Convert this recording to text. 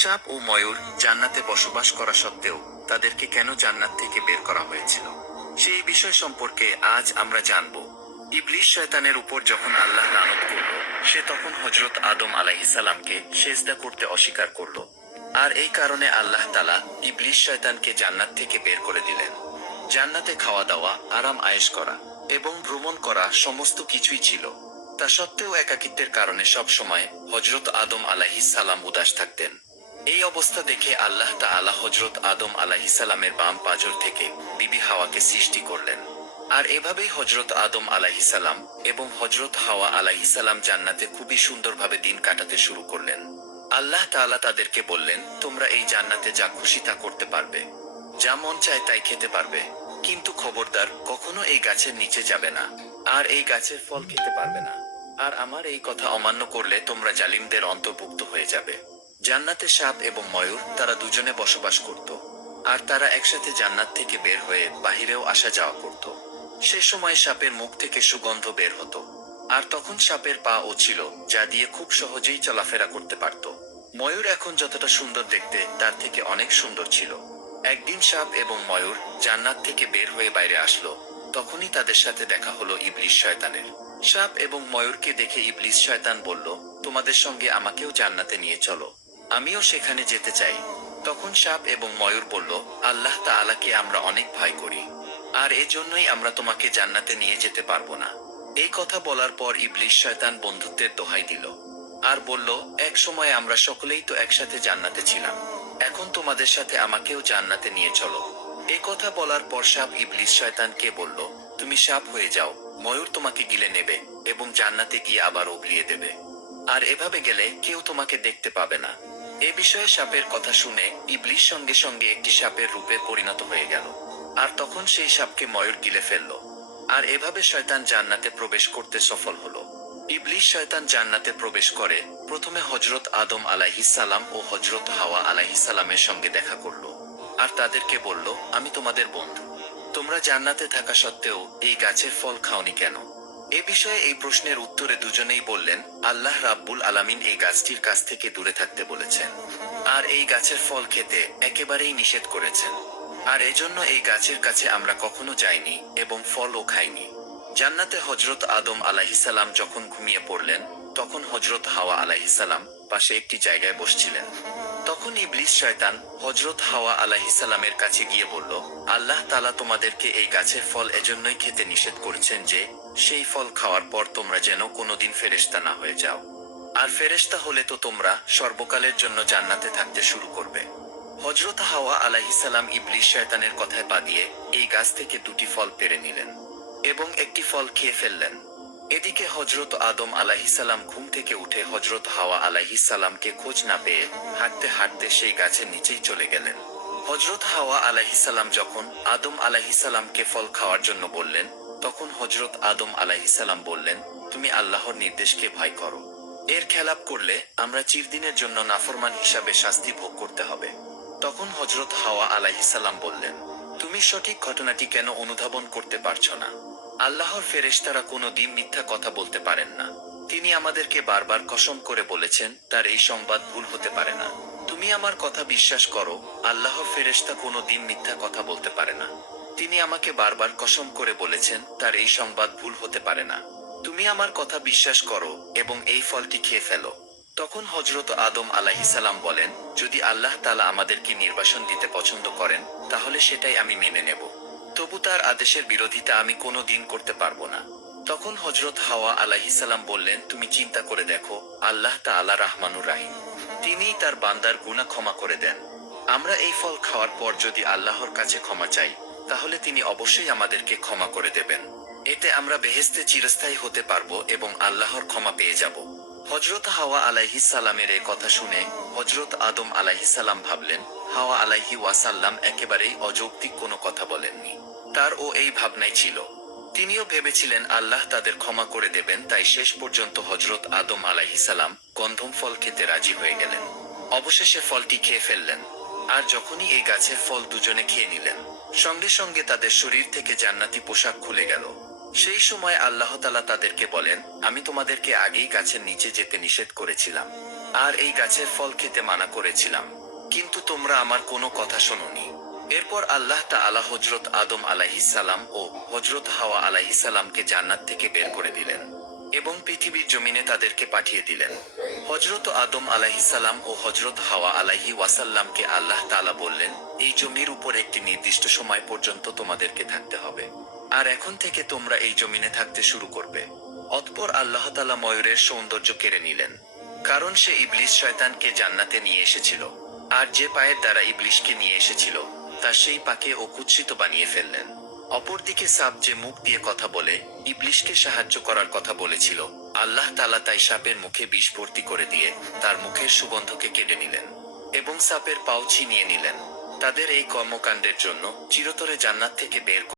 সাপ ও ময়ূর জান্নাতে বসবাস করা সত্ত্বেও তাদেরকে কেন জান্নাত থেকে বের করা হয়েছিল, সেই বিষয় সম্পর্কে আজ আমরা জানব। ইবলিস শয়তানের উপর যখন আল্লাহ লানত করল, সে তখন হযরত আদম আলাইহিসসালামকে সেজদা করতে অস্বীকার করল। আর এই কারণে আল্লাহ তাআলা ইবলিস শয়তানকে জান্নাত থেকে বের করে দিলেন। জান্নাতে খাওয়া দাওয়া, আরাম আয়েশ করা এবং ভ্রমণ করা সমস্ত কিছুই ছিল। তা সত্ত্বেও একাকিত্বের কারণে সব সময় হযরত আদম আলাইহিসসালাম উদাস থাকতেন। এই অবস্থা দেখে আল্লাহ তাআলা হযরত আদম আলাইহিসসালামের বাম পাঁজর থেকে বিবি হাওয়াকে সৃষ্টি করলেন। আর এভাবেই হযরত আদম আলাইহিসসালাম এবং হযরত হাওয়া আলাইহিসসালাম জান্নাতে খুবই সুন্দরভাবে দিন কাটাতে শুরু করলেন। আল্লাহ তাআলা তাদেরকে বললেন, তোমরা এই জান্নাতে যা খুশি তা করতে পারবে, যা মন চায় তাই খেতে পারবে, কিন্তু খবরদার কখনো এই গাছের নিচে যাবে না, আর এই গাছের ফল খেতে পারবে না। আর আমার এই কথা অমান্য করলে তোমরা জালিমদের অন্তর্ভুক্ত হয়ে যাবে। জান্নাতে সাপ এবং ময়ূর তারা দুজনে বসবাস করত। আর তারা একসাথে জান্নাত থেকে বের হয়ে বাহিরেও আসা যাওয়া করত। সে সময় সাপের মুখ থেকে সুগন্ধ বের হতো। আর তখন সাপের পা ও ছিল, যা দিয়ে খুব সহজেই চলাফেরা করতে পারত। ময়ূর এখন যতটা সুন্দর দেখতে তার থেকে অনেক সুন্দর ছিল। একদিন সাপ এবং ময়ূর জান্নাত থেকে বের হয়ে বাইরে আসলো। তখনই তাদের সাথে দেখা হলো ইবলিস শয়তানের। সাপ এবং ময়ূরকে দেখে ইবলিস শয়তান বলল, তোমাদের সঙ্গে আমাকেও জান্নাতে নিয়ে চলো, আমিও সেখানে যেতে চাই। তখন সাপ এবং ময়ূর বলল, আল্লাহ তাআলাকে আমরা অনেক ভয় করি, আর এজন্যই আমরা তোমাকে জান্নাতে নিয়ে যেতে পারবো না। এই কথা বলার পর ইবলিস শয়তান বন্ধুত্বের দোহাই দিল আর বলল, এক সময় আমরা সকলেই তো একসাথে জান্নাতে ছিলাম, এখন তোমাদের সাথে আমাকেও জান্নাতে নিয়ে চলো। এই কথা বলার পর সাপ ইবলিস শয়তানকে বলল, তুমি সাপ হয়ে যাও, ময়ূর তোমাকে গিলে নেবে এবং জান্নাতে গিয়ে আবার উগলিয়ে দেবে। আর এভাবে গেলে কেউ তোমাকে দেখতে পাবে না। এ বিষয়ে সাপের কথা শুনে ইবলিস সঙ্গে সঙ্গে একটি সাপের রূপে পরিণত হয়ে গেল। আর তখন সেই সাপকে ময়ূর গিলে ফেলল। আর এভাবে শয়তান জান্নাতে প্রবেশ করতে সফল হলো। ইবলিস শয়তান জান্নাতে প্রবেশ করে প্রথমে হযরত আদম আলাইহিসসালাম ও হযরত হাওয়া আলাইহিসসালামের সঙ্গে দেখা করল। আর তাদেরকে বলল, আমি তোমাদের বন্ধু, তোমরা জান্নাতে থাকা সত্ত্বেও এই গাছের ফল খাওনি কেন? এ বিষয়ে এই প্রশ্নের উত্তরে দুজনেই বললেন, আল্লাহ রাব্বুল আলামিন এই গাছটির কাছ থেকে দূরে থাকতে বলেছেন, আর এই গাছের ফল খেতে একেবারেই নিষেধ করেছেন। আর এজন্য এই গাছের কাছে আমরা কখনো যাইনি এবং ফলও খাইনি। জান্নাতে হযরত আদম আলাইহিসসালাম যখন ঘুমিয়ে পড়লেন, তখন হযরত হাওয়া আলাইহিসসালাম পাশে একটি জায়গায় বসছিলেন। তখন ইবলিস শয়তান হযরত হাওয়া আলাইহিসসালামের কাছে গিয়ে বলল, আল্লাহ তাআলা তোমাদেরকে এই গাছের ফল এজন্যই খেতে নিষেধ করেছেন যে সেই ফল খাওয়ার পর তোমরা যেন কোনোদিন ফেরেশতা না হয়ে যাও। আর ফেরেশতা হলে তো তোমরা সর্বকালের জন্য জান্নাতে থাকতে শুরু করবে। হযরত হাওয়া আলাইহিসসালাম ইবলিস শয়তানের কথায় পা দিয়ে এই গাছ থেকে দুটি ফল পেড়ে নিলেন এবং একটি ফল খেয়ে ফেললেন। এদিকে হযরত আদম আলাইহিসসালাম ঘুম থেকে উঠে হযরত হাওয়া আলাইহিসসালামকে খোঁজ না পেয়ে হাঁটতে হাঁটতে সেই গাছের নিচেই চলে গেলেন। হযরত হাওয়া আলাইহিসসালাম যখন আদম আলাইহিসসালামকে ফল খাওয়ার জন্য বললেন, তখন হযরত আদম আলাইহিসসালাম বললেন, তুমি আল্লাহর নির্দেশকে ভয় করো। এর খেলাপ করলে আমরা চিরদিনের জন্য নাফরমান হিসাবে শাস্তি ভোগ করতে হবে। তখন হযরত হাওয়া আলাইহিসসালাম বললেন, তুমি সঠিক ঘটনাটি কেন অনুধাবন করতে পারছো না? আল্লাহর ফেরেশতারা কোনো দিন মিথ্যা কথা বলতে পারেন না। তিনি আমাদেরকে বারবার কসম করে বলেছেন, তার এই সংবাদ ভুল হতে পারে না। তুমি আমার কথা বিশ্বাস করো, আল্লাহর ফেরেশতা কোনো দিন মিথ্যা কথা বলতে পারে না। তিনি আমাকে বারবার কসম করে বলেছেন, তার এই সংবাদ ভুল হতে পারে না। তুমি আমার কথা বিশ্বাস করো এবং এই ফলটি খেয়ে ফেলো। তখন হযরত আদম আলাইহিসসালাম বলেন, যদি আল্লাহ তাআলা আমাদেরকে নির্বাসন দিতে পছন্দ করেন, তাহলে সেটাই আমি মেনে নেব। তবু তার আদেশের বিরোধিতা আমি কোনো দিন করতে পারবো না। তখন হযরত হাওয়া আলাইহিসসালাম বললেন, তুমি চিন্তা করে দেখো, আল্লাহ তাআলা রাহমানুর রাহিম, তিনিই তার বান্দার গুনাহ ক্ষমা করে দেন। আমরা এই ফল খাওয়ার পর যদি আল্লাহর কাছে ক্ষমা চাই, তাহলে তিনি অবশ্যই আমাদেরকে ক্ষমা করে দেবেন। এতে আমরা বেহেশতে চিরস্থায়ী হতে পারবো এবং আল্লাহর ক্ষমা পেয়ে যাব। হযরত হাওয়া আলাইহিসসালামের এই কথা শুনে হযরত আদম আলাইহিসসালাম ভাবলেন, হাওয়া আলাইহি ওয়াসাল্লাম একেবারেই অযৌক্তিক কোনো কথা বলেননি। তারও এই ভাবনাই ছিল। তিনিও ভেবেছিলেন আল্লাহ তাদের ক্ষমা করে দেবেন, তাই শেষ পর্যন্ত হযরত আদম আলাইহিসসালাম গন্ধম ফল খেতে রাজি হয়ে গেলেন। অবশেষে ফলটি খেয়ে ফেললেন। আর যখনই এই গাছের ফল দুজনে খেয়ে নিলেন, সঙ্গে সঙ্গে তাদের শরীর থেকে জান্নাতি পোশাক খুলে গেল। সেই সময় আল্লাহ তাআলা তাদেরকে বলেন, আমি তোমাদেরকে আগেই গাছের নিচে যেতে নিষেধ করেছিলাম, আর এই গাছের ফল খেতে মানা করেছিলাম, কিন্তু তোমরা আমার কোনো কথা শোনোনি। এরপর আল্লাহ তাআলা হযরত আদম আলাইহিসসালাম ও হযরত হাওয়া আলাইহিসসালামকে জান্নাত থেকে বের করে দিলেন এবং পৃথিবীর জমিনে তাদেরকে পাঠিয়ে দিলেন। হযরত আদম আলাইহিসসালাম ও হযরত হাওয়া আলাইহি ওয়াসাল্লামকে আল্লাহ তাআলা বললেন, এই জমির উপর একটি নির্দিষ্ট সময় পর্যন্ত তোমাদেরকে থাকতে হবে, আর এখন থেকে তোমরা এই জমিনে থাকতে শুরু করবে। অতঃপর আল্লাহ তাআলা ময়ূরের সৌন্দর্য কেড়ে নিলেন, কারণ সে ইবলিস শয়তানকে জান্নাতে নিয়ে এসেছিল, আর যে পায়ের দ্বারা ইবলিসকে নিয়ে এসেছিল তা সেই পাকে ও কুৎসিত বানিয়ে ফেললেন। অপরদিকে সাপ যে মুখ দিয়ে কথা বলে ইবলিসকে সাহায্য করার কথা বলেছিল, আল্লাহ তাআলা তাই সাপের মুখে বিষ ভর্তি করে দিয়ে তার মুখের সুগন্ধকে কেড়ে নিলেন এবং সাপের পাও ছিনিয়ে নিলেন। তাদের এই কর্মকাণ্ডের জন্য চিরতরে জান্নাত থেকে বের